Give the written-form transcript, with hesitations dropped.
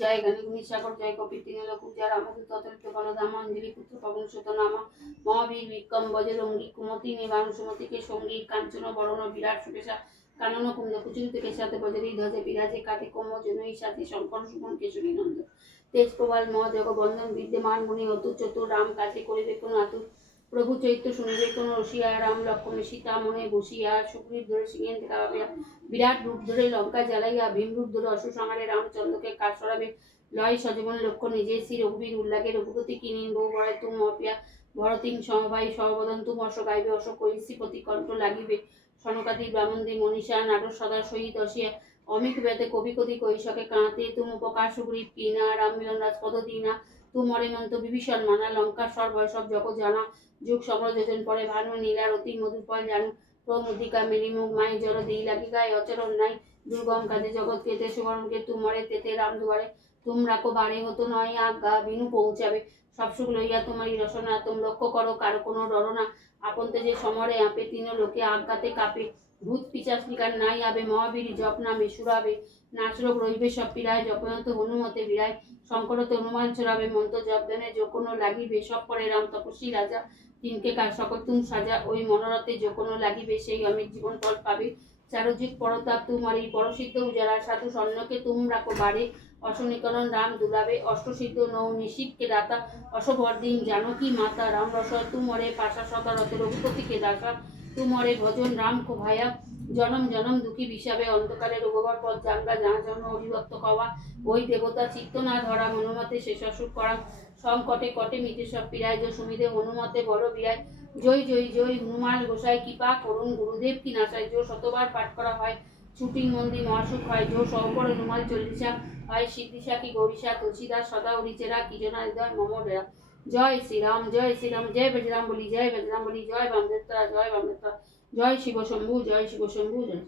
জয় গণগুণী সাগর জয় কপিতিনলোক জয় রামদূত অতরিত বলধাম অঞ্জলি পুত্র পবন সুত নামা মহাবীর বিক্রম বজরঙ্গী কুমতি নিবারণ সুমতিকে সঙ্গী কাঞ্চন বরণ বিরাট সুকেশা কানন কুন্দ কুচুরিত কেশাতে বজরী ধ্বজে বিরাজে কাটে কম্ম জনই সাথে শঙ্কর সুমন কেশরী নন্দ তেজ প্রবাল মহাজগবন্ধন বিদ্যমান মুনি অতুর চতুর রাম কাছে করিবে কোন আতুর প্রভু চৈত্য শুনিবে কোন রসিয়া রাম লক্ষ্মণে সীতা মনে বসিয়া সুগ্রীব ধরে সিংহেন দেখাবে বিরাট রূপ ধরে লঙ্কা জ্বালাইয়া ভীম রূপ ধরে অসুর সংহারে রামচন্দ্রকে কাজ সরাবে লয় সজীবন লক্ষ্য নিজে শ্রী রঘুবীর উল্লাগে রঘুপতি কিনিন বহু বড়ায় তুম অপিয়া ভরতিং সমবাই সর্বদন তুম অশ গাইবে অশ কৈশিপতি কণ্ঠ লাগিবে সনকাদি ব্রাহ্মণদি মনীষা নাটক সদা সহিত অসিয়া অমিক ব্যাতে কবি কদি কৈশকে কাঁতে তুম উপকার সুগ্রীব কিনা রাম মিলন রাজপদ দিনা তুম অরেমন্ত বিভীষণ মানা লঙ্কা সর্বয় সব জগৎ জানা যুগ সমর যোজন পরে ভানু নীলার অতি মধুর ফল জানু প্রমুদিকা মেলিমুখ মাই জল দিই লাগি গায়ে অচরণ নাই দুর্গম কাজে জগৎ কেতে সুবর্ণকে তুমরে তেতে রাম দুয়ারে তুম রাখো বাড়ি হতো নয় আজ্ঞা বিনু পৌঁছাবে সব সুখ লইয়া তোমারই রসনা তুম লক্ষ্য করো কারো কোনো ডরনা আপনতে যে সমরে আপে তিন লোকে আজ্ঞাতে কাপে ভূত পিচাচ নিকার নাই আবে মহাবীর জপ নামে সুরাবে নাচরোগ রইবে সব পীড়ায় জপয়ন্ত হনুমতে বিরায় শঙ্করতে হনুমান ছড়াবে মন্ত্র জপ দেনে যে কোনো লাগিবে সব পরে রাম তপস্বী রাজা তিনকে কার সকল তুম সাজা ওই মনোরথে যে কোনো লাগিবে সেই অমিত জীবন ফল পাবে চারুযুগ পরতাপ তুমারি পরসিদ্ধ উজারা সাধু স্বর্ণকে তুম রাখো বাড়ে অশনিকরণ রাম দুলাবে অষ্টসিদ্ধ নৌ নিশিতকে দাতা অশবর্দিন জানকী মাতা রাম রস তুমরে পাশা সদারত রঘুপতিকে দাসা তুমরে ভজন রাম কো ভায়া জনম জনম দুঃখী বিষাবে অন্ধকারে রঘুবর পথ জাঙ্গা যাহা জন্ম অভিভক্ত কওয়া ওই দেবতা চিত্ত না ধরা হনুমতে শেষ অসুর করা সংকটে কটে মিটে সব পীড়ায় যে সুমিদে হনুমতে বড় বিরায় জয় জয় জয় হনুমান গোসাই কৃপা করুন গুরুদেব কি নাশায় যে শতবার পাঠ করা হয় ছুটি মন্দির মহাসুখ হয় যে সহপর হনুমান চল্লিশা হয় সিদ্ধিশা কি গৌরীশা তুলসীদাস সদা উরিচেরা কি জনা হৃদয় মমরেরা জয় শ্রীরাম জয় বজরাম বলি জয় বজরাম বলি জয় বামদেবতা জয় বামদেবতা জয় শিব শম্ভু জয় শিব শম্ভু জয়